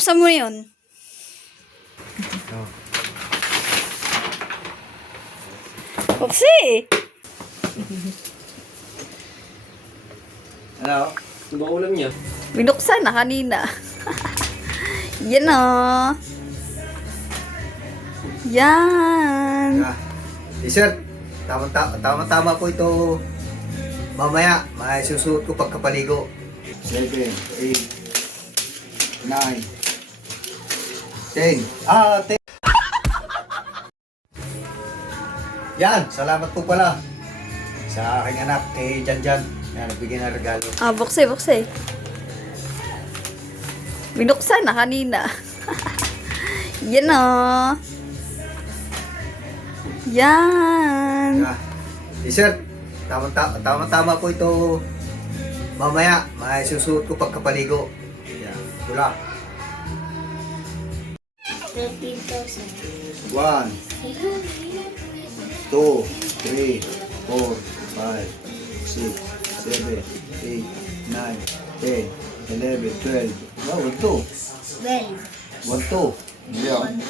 buksan mo yun. Upsi! Ano? Ano ba ulam niya? Binuksan na kanina. Yan o. Yan. Dessert. Tama-tama po ito. Mamaya, may susuot ko pagkapaligo. 7, 8, 9, 10. 10. Yan, salamat po pala sa aking anak kay Janjan. Yan, nagbigay ng regalo. Bukse. Binuksan na kanina. Yan o. Yan. Dessert. Tama-tama po ito. Mamaya, may susuot ko pagkapaligo. Yan, pula. 13,000. 1, 2, 3, 4, 5, 6, 7, 8, 9, 10, 11, 12. Wow, 1, 2. 12. 1, 2. Yan.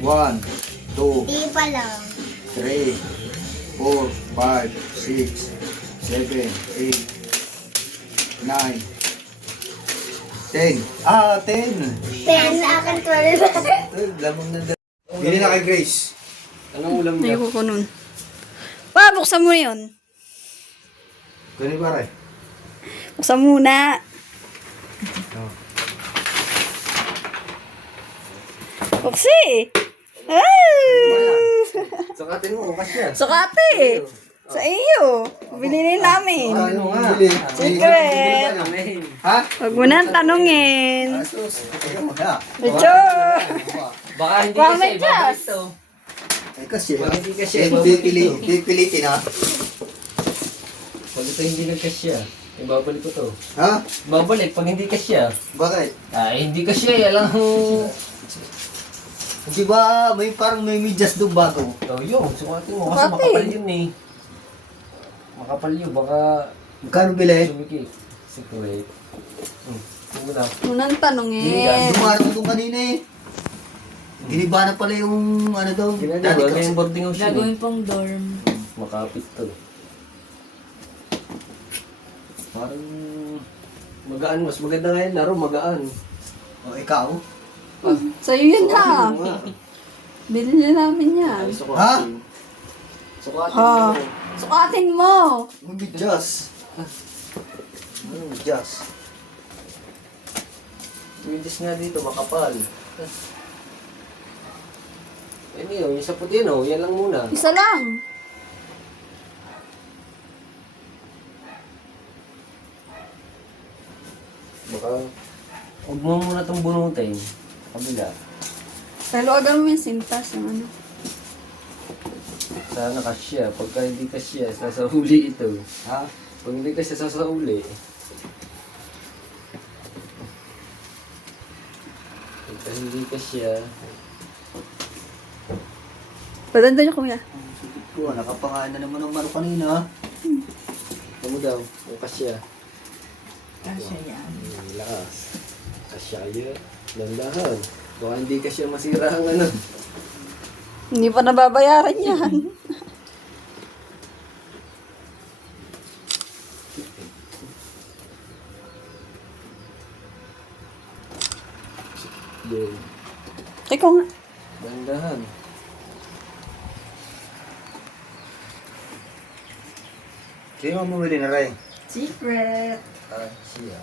1, 2, Di pa lang. 3, 4, 5, 6, 7, 8, 9, 10. 10. 10 na akin 12. Lamang na dahil. Bili na kay Grace. Anong ulam niya? Ayoko ko nun. Buksan mo yun. Ganun ba rin? Buksan muna. Upsi! Sukatin mo, kasya. Sukati! Sa iyo. Bilhin namin. Ano nga? Bili. Secret. Ha? Huwag mo nang tanungin. Asus. Ikaw mga. Medyo. Baka hindi Wow, kasi may ibabalik gas. to. Ay kasi. Pag hindi kasi Pipilitin ha. Pag ito hindi nagkasya, ibabalik ko to. Ha? Babalik pag hindi kasya. Bakit? Hindi kasya, alam mo. Di ba may parang may medyas doon bago? Oh, yun, sukatin mo. Kasi Sukati. makapal yun eh. Makapal yun, baka Magkano bili? sumiki. Secret. Tingnan na. Munang tanungin. Dumarang doon kanina eh. Giniba na pala yung ano daw. Ginagawa na yung boarding house yun eh. Gagawin pang dorm. Makapit to. Parang magaan, mas maganda nga yung laro, magaan. O ikaw? Sa'yo yan ha. Bilhin na namin yan. Ay, Ha? Sukatin Ha? mo. Sukatin mo. Yung medyas. Yung medyas. Twinties nga dito, makapal. Ano yun, yung sa puti no, yan lang muna. Isa lang. Baka, huwag mo muna itong bunutin. Sa kabila. Pero agad mo yung sintas yung ano. Sana kasya. Pagka hindi kasya, sasauli ito. Ha? Pag hindi kasya, sasauli. Pagka hindi kasya, Padanda niyo kuya. Sipit ko, nakapangain na naman ng maro kanina. ano mo daw, yung kasya. Kasya yan. Lakas. Kasya yun. Landahan. Baka hindi kasya masira ang ano. Hindi pa nababayaran yan. Yun. Ikaw nga. Landahan. Sino mo bumili na rin? Secret. Siya.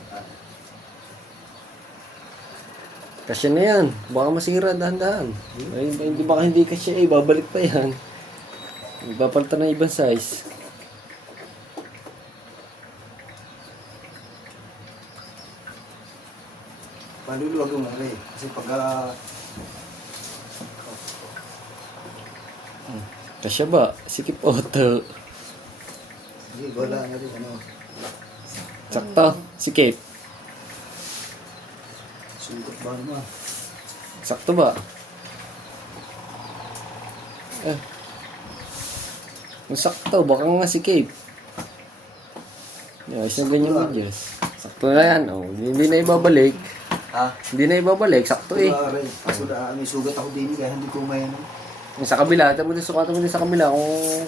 Kasya na yan. Baka masira dahan-dahan. Ay, hindi baka hindi kasya eh. Babalik pa yan. Ipapalitan ng ibang size. Maluluwag mo na rin. Kasi pag Kasya ba? Sikip auto. hindi, wala na rin. Ano, Sakto. Sikip. sugot ba naman? Sakto ba? Kung sakto, baka nga sikip. Ayos na ganyan medyas. Sakto na yan. Oh, hindi na ibabalik. Ha? Hindi na ibabalik. Sakto eh. Kaso na, may sugat ako din kaya hindi ko may ano. Yung sa kabila. Tama din, sukatan mo din sa kabila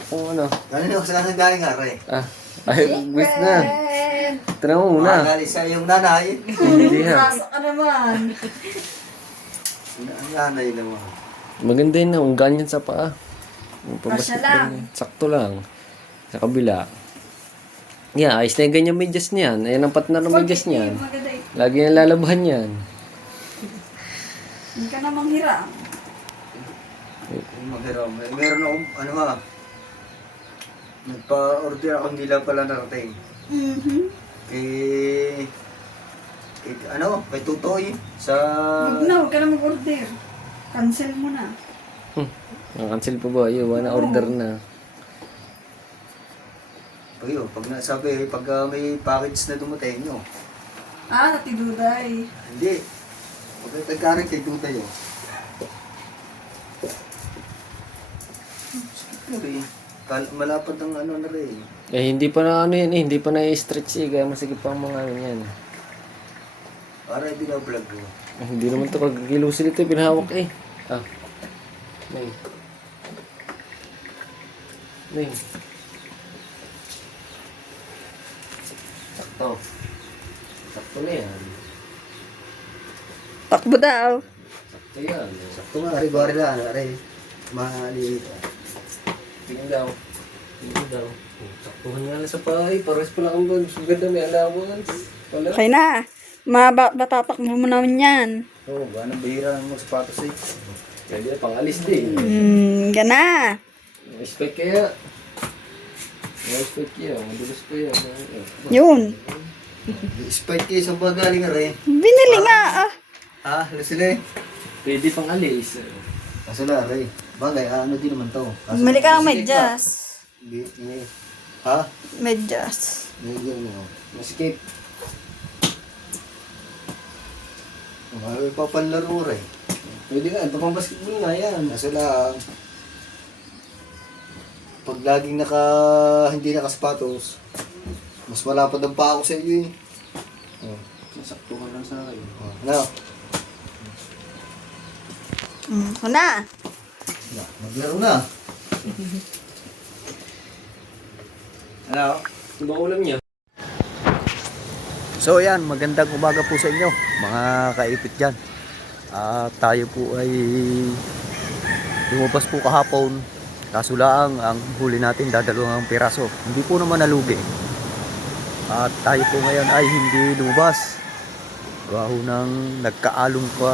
kung ano. Galing ako sa galing nga, Ray. Ay, wait na. Tara mo muna. Galing sa iyong nanay. Hindi ha. Pasok ka naman. Ang nanay naman. Maganda yun na. Ang ganyan sa paa. Yung Kasya pabasketball lang. niya. Sakto lang. Sa kabila. Yeah, ayos na yung ganyan medyas niyan. Ayan ang partner ng medyas niyan. Maganda eh. Lagi na lalabahan yan. Hindi ka na manghiram. Maghiram. Meron akong, ano ha, nagpa-order ako, hindi lang pala narating. Kay kay Tutoy sa... Huwag ka na mag-order. Cancel mo na. Cancel pa ba? Yung na order na. Pag nasabi, pag may package na dumating nyo. Natiduday. Hindi. Pag nagkarin kay Tutoy yun. Malapad ang ano na rin. Hindi pa na ano yan eh. Hindi pa na i-stretch eh. Kaya masigip pa ang mga ano yan. Para hindi na vlog mo. Hindi naman ito kagagilusin ito. Pinahawak eh. May. Sakto. Sakto na yan. Takbo daw. Sakto yan. Sakto nga, Ari lang, Ari. Maliit. Tingin daw. Saktuhan nga lang sa pahay. Pares pala kang bags. Ganda may allowance. Wala. Okay na. Matatakbo mo naman yan. Oo, ganang bihira ng mga sapatos eh. Pwede na pangalis din. Gana. Respect kaya. Respect kaya. Madulas pa yan. Yun. Spike kayo sa mga galing Ari. Binili nga. Ha? Ano sila eh? Pwede pangalis. Kaso na, Ari. Bagay, ano din naman to. Bumili ka ng medyas. Ha? Medyas. Medyo ano. Maskip. Ay, papanlaro rin. Pwede nga. Ito pang basketball nga yan. Kaso lang, pag laging hindi nakasapatos, mas malapad ang paa ko sa iyo eh. Oh. Saktuhan lang sa akin. Oh. Ano? Una. Maglaro na. Ano? Ito ba ulam niya? So yan, magandang umaga po sa inyo, mga kaipit dyan. Tayo po ay lumabas po kahapon. Kaso lang, ang huli natin dadalawang piraso. Hindi po naman nalugi. At tayo po ngayon ay hindi lumabas. Gaho nang nagkaalong pa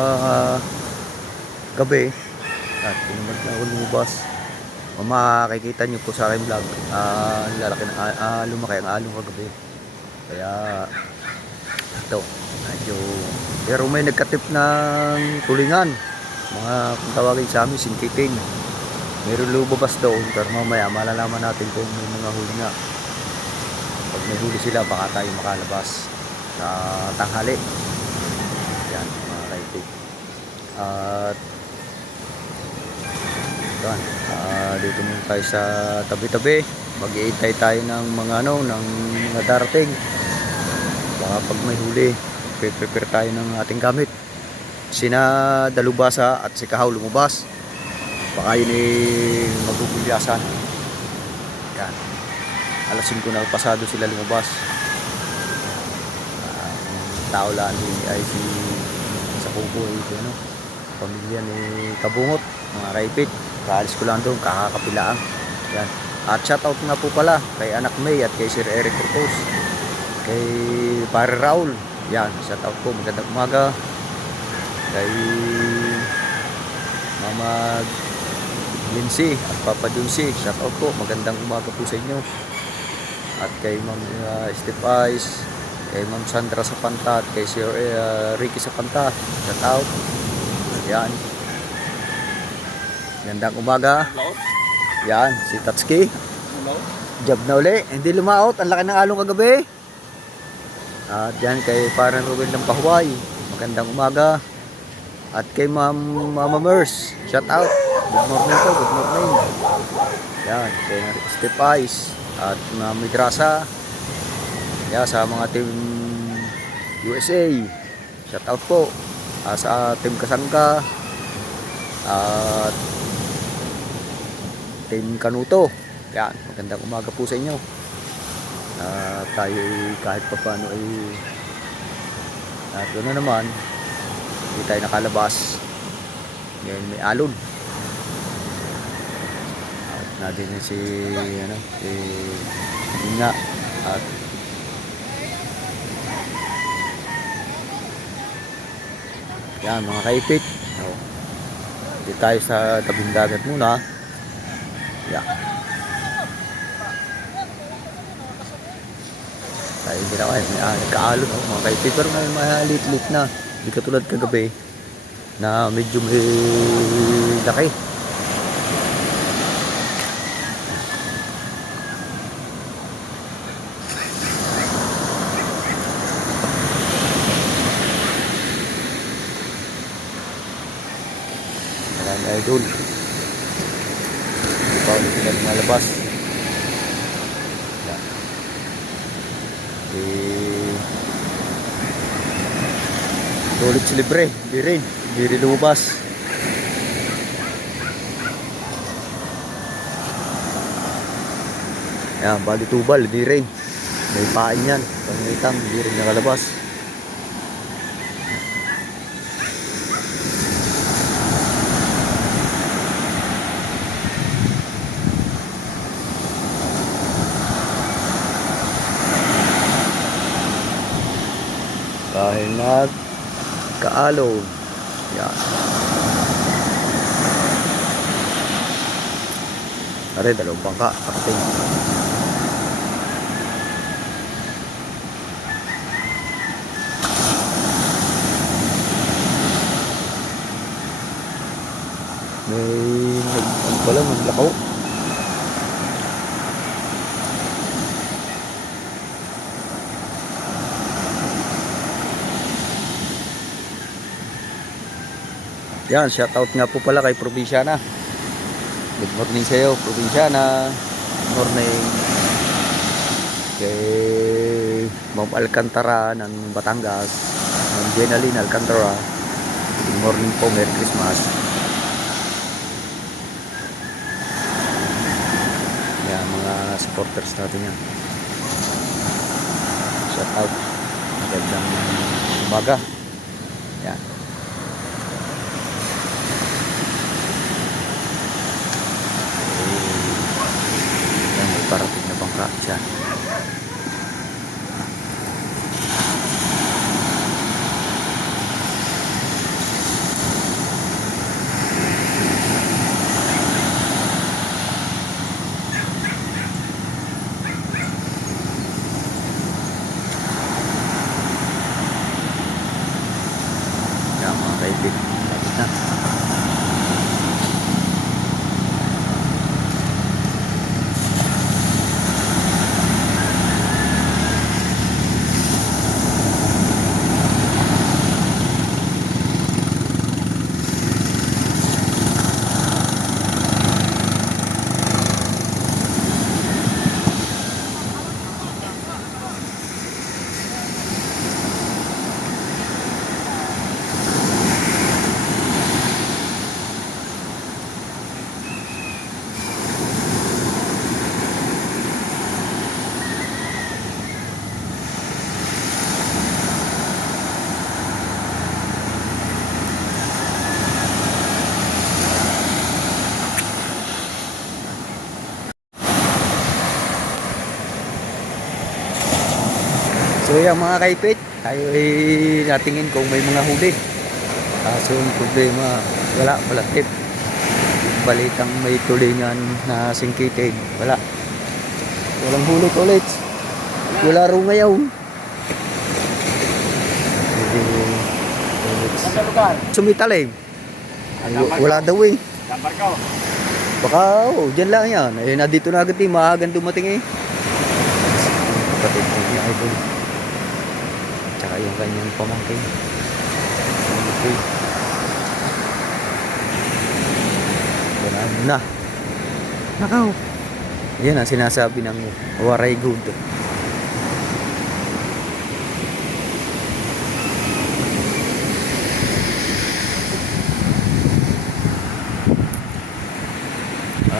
gabi. At pinumad na ako lumabas. Makikita nyo po sa aking vlog. Lumaki ang along kagabi. Kaya ito, medyo, pero may nagkatip ng tulingan, mga kung tawagin sa amin singkiting. Meron lumabas doon, pero mamaya malalaman natin kung may mga huli nga. Pag may huli sila, baka tayo makalabas sa tanghali. Yan, mga kaitig. At yan, dito muna tayo sa tabi-tabi. Mag-iintay tayo ng mga ng mga darating. Baka pag may huli, prepare tayo ng ating gamit. Sina Dalubasa at si Kahaw lumabas. Baka yun ay magugulyasan. Yan. Alas 5 na pasado sila lumabas. Ang tao lang ay si sa kubo ay si pamilya ni Kabungot, mga kaipit. Kaalis ko lang doon, kakakapilaan. Yan. At shoutout nga po pala kay Anak May at kay Sir Eric Corpus. Kay Pare Raul, yan, shoutout po, magandang umaga. Kay Mama Lindsay at Papa Dunsi, shoutout po, magandang umaga po sa inyo. At kay Ma'am Steph Ice, kay Ma'am Sandra Sapanta at kay Sir Ricky Sapanta, shoutout. Yan, magandang umaga. Yan, si Tatsuki. Job na uli, hindi lumaot, ang laki ng along kagabi. At yan kay parang Ruben ng Pahuay, magandang umaga. At kay Mama Mers, shout out, good morning po, good morning. Yan, kay Steph Ice at Midrasa. Yan, sa mga team USA. Shout out po sa Team Kasangka at Team Kanuto. Yan, magandang umaga po sa inyo. Tayo kahit pa paano ay at gano'n naman, hindi tayo nakalabas. Ngayon may alon. At natin si Inga at yan mga kaipit. Hindi tayo sa tabing dagat muna. Yan. Tayo hindi na kayo. Nagkaalon mga kaipit. Pero may malit-lit na. Hindi katulad kagabi na medyo may laki. Maraming idol. Hindi pa ulit sila lumalabas. Yan. Ulit si libre. Hindi rin. Hindi rin lumabas. Yan, bali tubal, hindi rin. May pain yan. Pangitam, hindi rin nakalabas. Dahil nagkaalon. Yan. Are, dalawang bangka. Kapatid. May pala maglakaw. Yan, shoutout nga po pala kay Provinciana. Good morning sa iyo, Provinciana. Good morning kay Ma'am Alcantara ng Batangas, Ma'am Jenaline Alcantara. Good morning po, Merry Christmas. Yan, mga supporters natin yan. Shoutout. Magandang umaga. Yan. Parating na bangka siya. Yan mga kaibig. Na. So yan mga kaipit, tayo ay natingin kung may mga huli. So yung problema, wala, malakip. Balitang may tulingan na singkitin, wala. Walang hulot ulit. Wala rin ngayon. Sumitalim. Wala daw eh. Baka dyan lang yan. Eh, nandito na agad eh, maagang dumating eh. Kapatid ni Idol. Tsaka yung kanyang pamangkin. Okay. Wala na. Nakaw. Yan ang sinasabi ng waray good.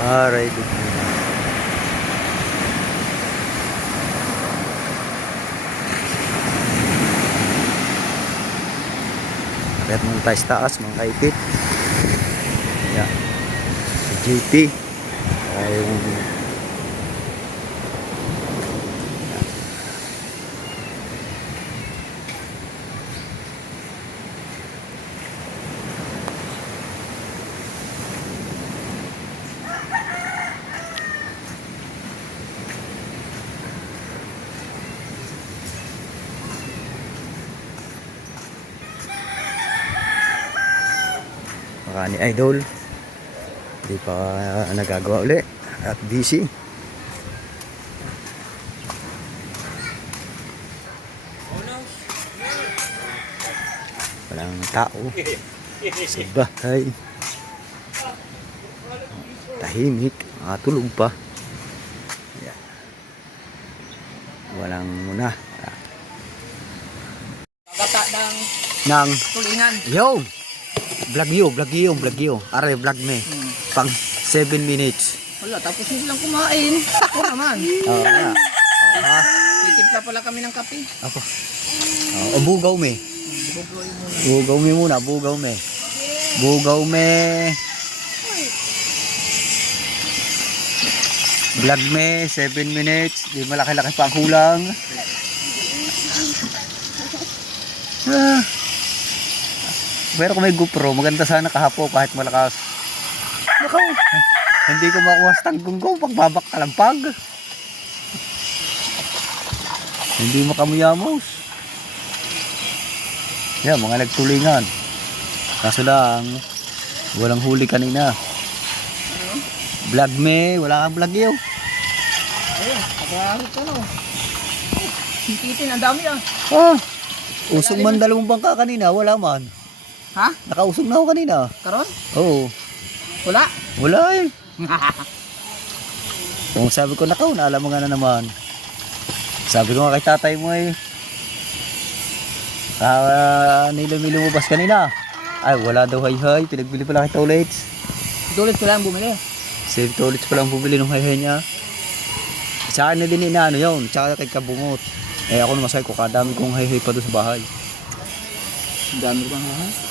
Ready muna. Akyat muna tayo sa taas mga kaipit. Yan. Si JP. Yung baka ni Idol hindi pa nagagawa uli at busy. Walang tao sa bahay, tahimik, tulog pa. Yan. Walang muna Kata ng nang tulingan. yo vlog yo are vlog me pang 7 minutes. Wala, tapos na silang kumain. Ako naman. Ha? Titimpla pala kami ng kape. Ako. Bugaw me. Bugaw me muna, bugaw me. Bugaw me. Vlog me 7 minutes, di malaki-laki pa ang kulang. Pero kung may GoPro, maganda sana kahapo kahit malakas. Nakaw! Hindi ko makuha sa tanggung ko pagbabak kalampag. Hindi makamuyamos. Yan, mga nagtulingan. Kaso lang, walang huli kanina. Vlog me, wala kang vlog yun. Ayun, pagkakarot ka no. Hikitin, ang dami ah. Usong man dalawang bangka kanina, wala man. Ha? Nakausog na ako kanina. Karon? Oo. Wala. Wala eh. Kung sabi ko nakaw, naalam mo nga na naman. Sabi ko nga kay tatay mo eh. Lumabas kanina. Ay, wala daw hay-hay. Pinagbili pala kay Tolets. Dulit ko lang bumili. Si Tolets pala ang bumili ng hay-hay niya. Sa akin na din inaano yun. Tsaka kay Kabungot. Eh ako naman sabi ko, kadami kong hay-hay pa doon sa bahay. Ang dami bang ha?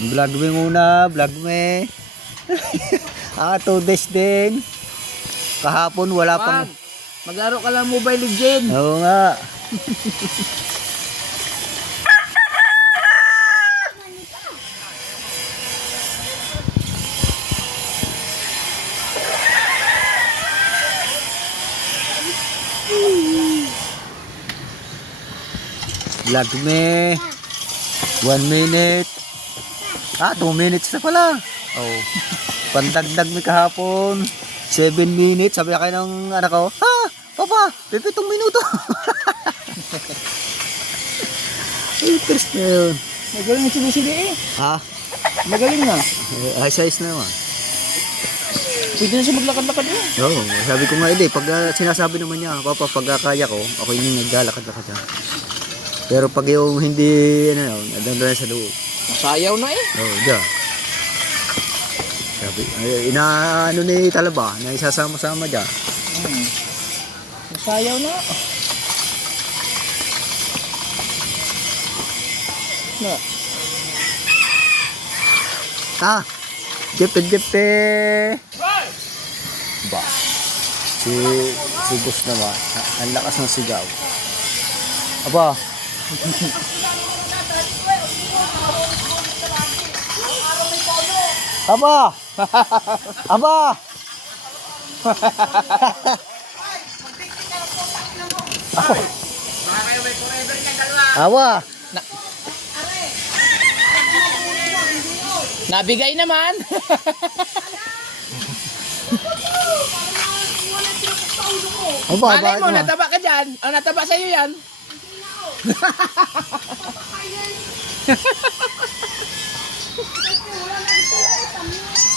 Vlog me muna, vlog me. 2 days din. Kahapon wala pang... Maglaro ka lang Mobile Legends. Oo nga. Vlog me 1 minute. 2 minutes na pala. Oh. Pandagdag mi kahapon 7 minutes. Sabi kayo ng anak ko, papa, 7 minuto. Interest na yun. Magaling na sinisili eh. Magaling na. High size na naman. Pwede na siya maglakad-lakad eh. Oo, sabi ko nga hindi. Pag sinasabi naman niya, papa, pag kaya ko, ako yung naglalakad-lakad siya. Pero pag yung hindi, nadandun sa loob. Masayaw na eh. Oo, diyan. Sabi, inaano ni Talaba, na isasama-sama dyan. Masayaw na. Jepe. Ba. Si boss naman, ang lakas ng sigaw. Aba. Aba. Awa. Nabigay naman. Malay mo, nataba ka dyan. Ang nataba sa'yo yan.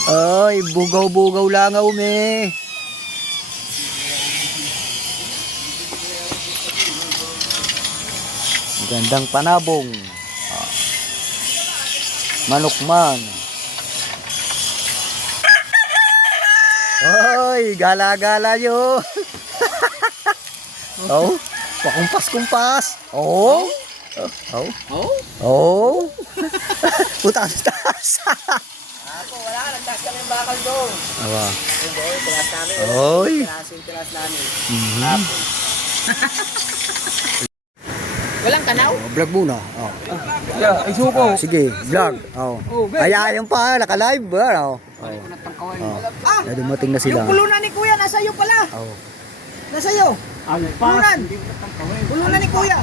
Ay, bugaw-bugaw lang me. Gandang panabong. Manok man. Oy, gala-gala nyo. Oh, pakumpas-kumpas. Oh. Oh. Oh? Oh. Putas-tas. Ako, wala ka. Nagtas kami yung bakal doon. Awa. Hindi, tilas namin. Oy. Tilas namin. Mhm. Walang kanaw? Oh, vlog muna. Oh. Yeah, ay suko. Sige, vlog. Oh. Ayayan pa, naka-live ba? Oh. Oh. Na dumating na sila. Yung pulunan ni Kuya, nasa iyo pala. Oh. Nasa iyo. Pulunan. Pulunan ni Kuya.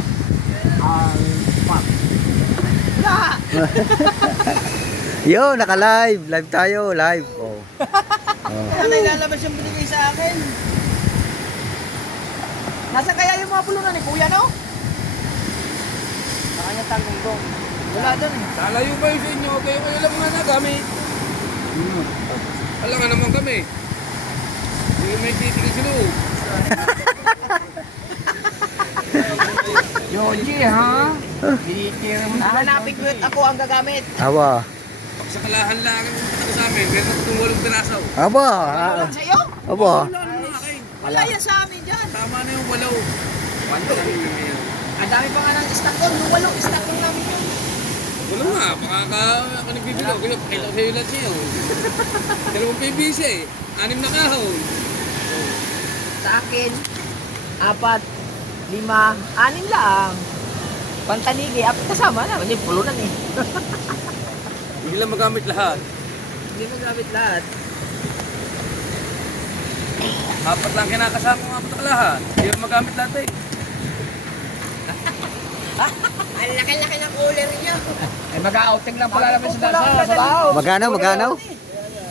Wala. Yo, naka-live. Live tayo, live. Oh. Ano ilalabas yung binigay sa akin? Nasa kaya yung mga pulunan ni Kuya, no? Sa kanya tanggong doon. Wala doon eh. Lalayo ba yung sa inyo? Kayo lang nga na kami. Wala nga naman kami. Hindi may titigil sila. Yoji, ha? Hahanapin ko yun. Ako ang gagamit. Awa. Pag sa kalahan lang ang ako sa amin, meron kung 8 piraso. Aba. Wala sa iyo? Aba. Wala naman akin. Wala yan sa amin dyan. Tama na yung 8. Wala kami ngayon. Ang dami pa nga ng stock doon. Yung 8 stock doon namin yun. Wala nga, baka ako nagbibilaw. Kaya pakita ko sa'yo lahat niyo. Dalawang PVC eh. 6 na kahon. Sa akin, 4, 5, 6 lang. Pantanigi, kasama na. Hindi, pulunan eh. Hindi lang magamit lahat. Hindi magamit lahat. 4 lang kinakasama ng 4 na lahat. Hindi lang magamit lahat eh. Ang laki-laki ng cooler niyo. Eh mag-outing lang pala namin sa lao. Magana, magana.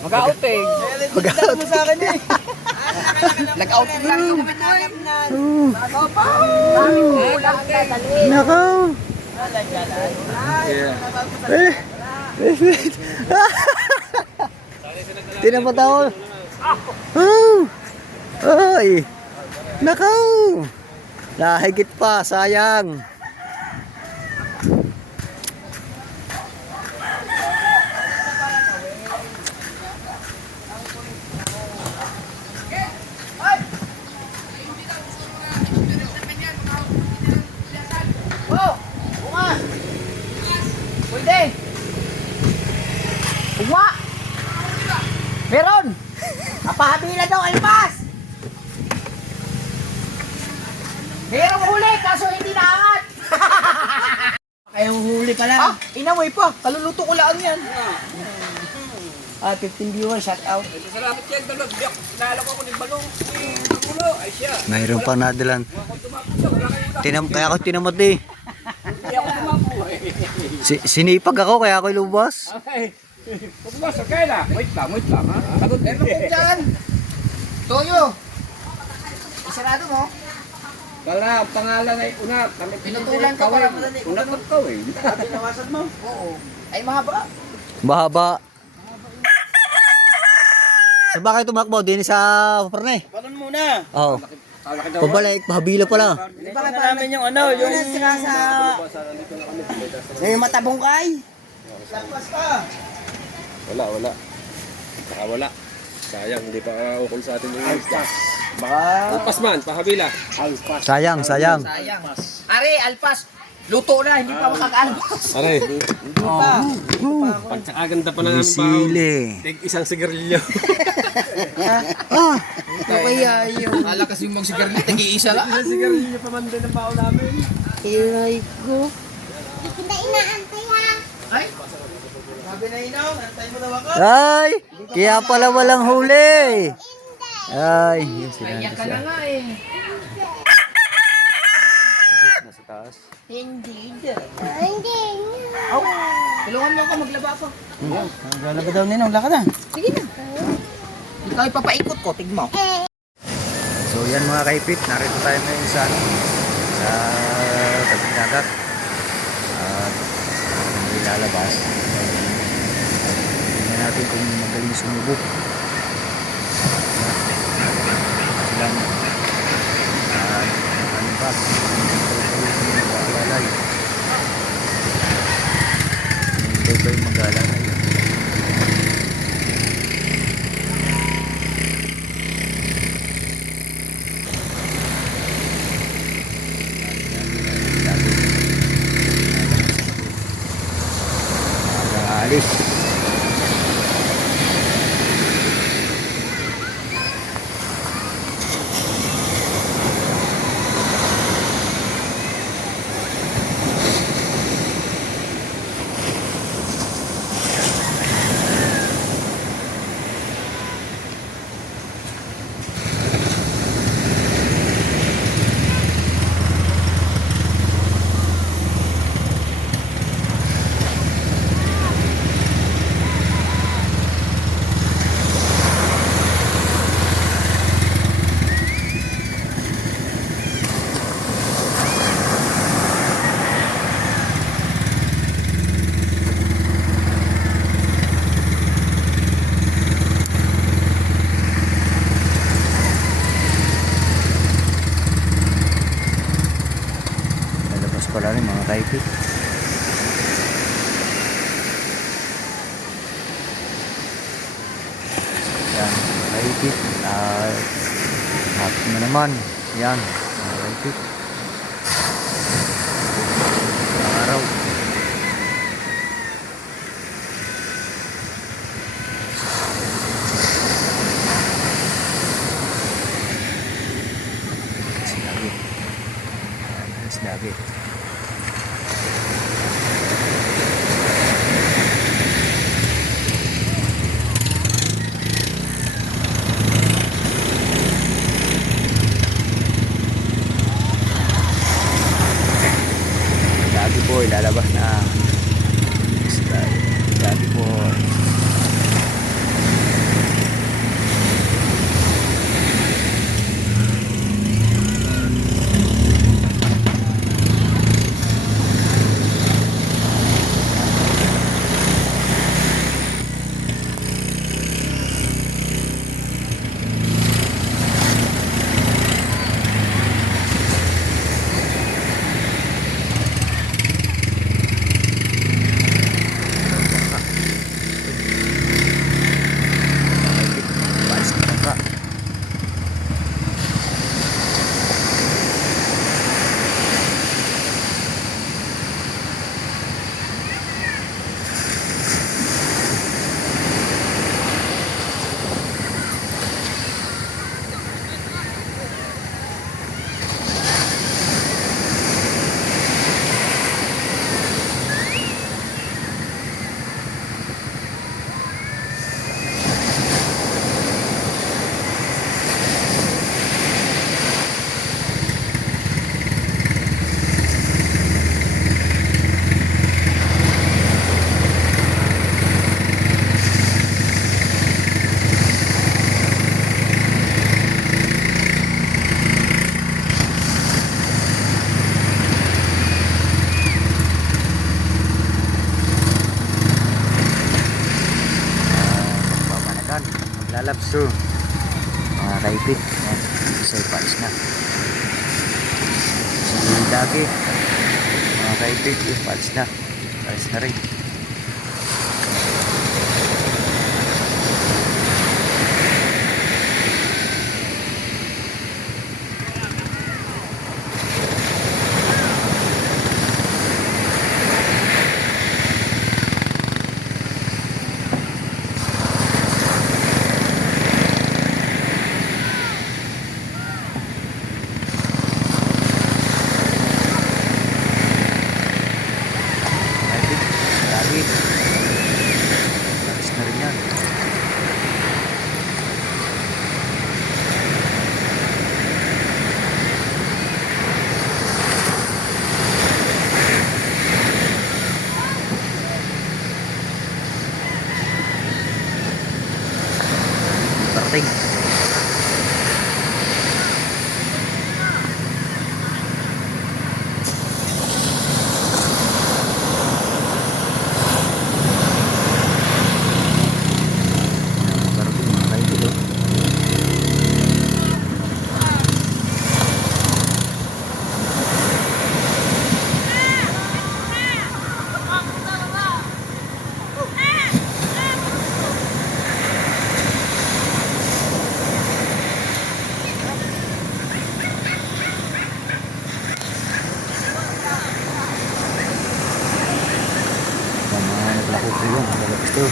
Mag-outing. Mag-out. Sa akin eh. Nag-outing lang yung pinanap na. Daming kulang dadali. Nako. Eh. Tinan mo tao. Oh. Ay. Nako. Nahigit pa, sayang. Oh, bungas. Pwede. Uwa. Meron. Napahabila daw, alpas. Merong huli, kaso hindi naangat. Kayang huli pala. Ah, inamoy pa. Kaluluto ko lang yan. 15 viewers, shout out. Salamat yan, dalog. Naalala ko ng balong. Ulo, ay siya. Mayroon pa nadalan. Kaya ako tinamot eh. Sinipag ako kaya ako lubas. Okay. Huwag mo, sakay na. Wait lang ha. Sagot Meron ko dyan. Toyo. Isarado mo. Kala, pangalan ay unat. Pinutulan ko para madali. Unat lang to eh. Pinawasan mo? Oo. Ay, mahaba. Mahaba. Sa bakit tumakbo? Din sa Parne. Balon muna. Oo. Pabalik, pahabila pala. Di ba ka namin yung ano, yung sira sa... Yung matabungkay. Lapas pa. Wala. Baka wala. Sayang, hindi pa ukol sa atin yung alpas. Baka... Alpas man, pahabila. Sayang. Sayang. Ari, alpas. Luto na, hindi pa makaka-alpas. Aray, Hindi pa. pagkakaganda pa ng Sili. Tig isang sigarilyo. Kaya yun. Kala kasi yung mag-sigarilyo, tagi-isa lang. Isang sigarilyo pa man din ang bao namin. Iray ko. Hindi inaantay ha. Ay! Sabi na inaw, nantay mo daw ako. Ay, kaya pala walang huli. Ay, yun sila. Iyak ka na nga eh. Nasa taas. Hindi. Hindi. Aw, tulungan mo ako maglaba ako. Lalaba daw ninong, laka na. Sige na. Ikaw ipapaikot ko, tigmo. So yan mga kaipit, narito tayo ngayon sa tabing dagat. At may lalabas. Tingnan natin kung magaling sumubok. Silang ano pa, mag-aalalay. Hindi ba yung mag-aalalay? alis. Lalabas pala rin mga kaipit. Yan mga kaipit. Hapon na naman. Yan mga kaipit. Ang araw. Lagi. Lagi. Lagi po ilalabas na. Lagi po. Balis na ka. Magpapanagan. Maglalabso. Mga kaipit. Yan. Isa ipalis na. Si Dagi. Mga kaipit. Ipalis na. Palis na rin. Ito.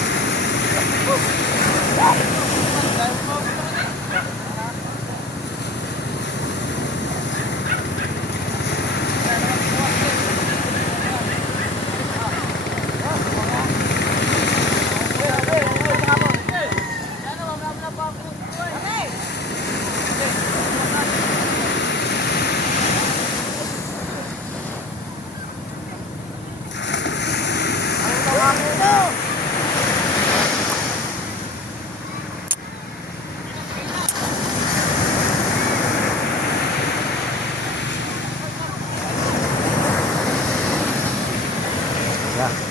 Yeah.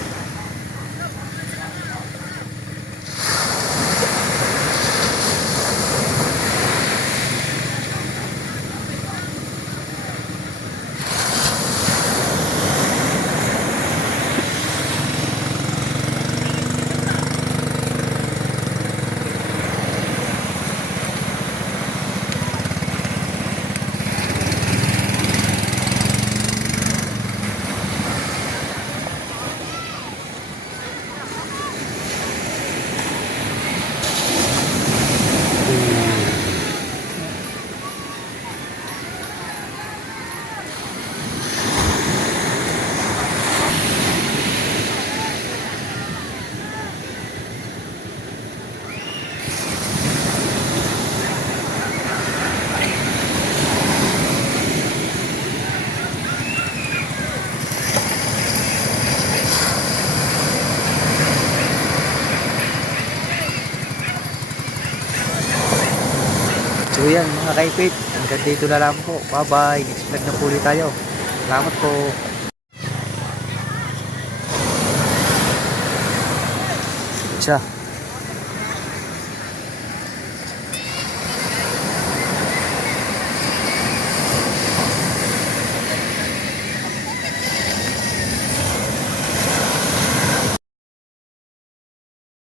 So yan mga kaipit, hanggang dito na lang po. Bye bye, next vlog na po ulit tayo. Salamat po. Isa.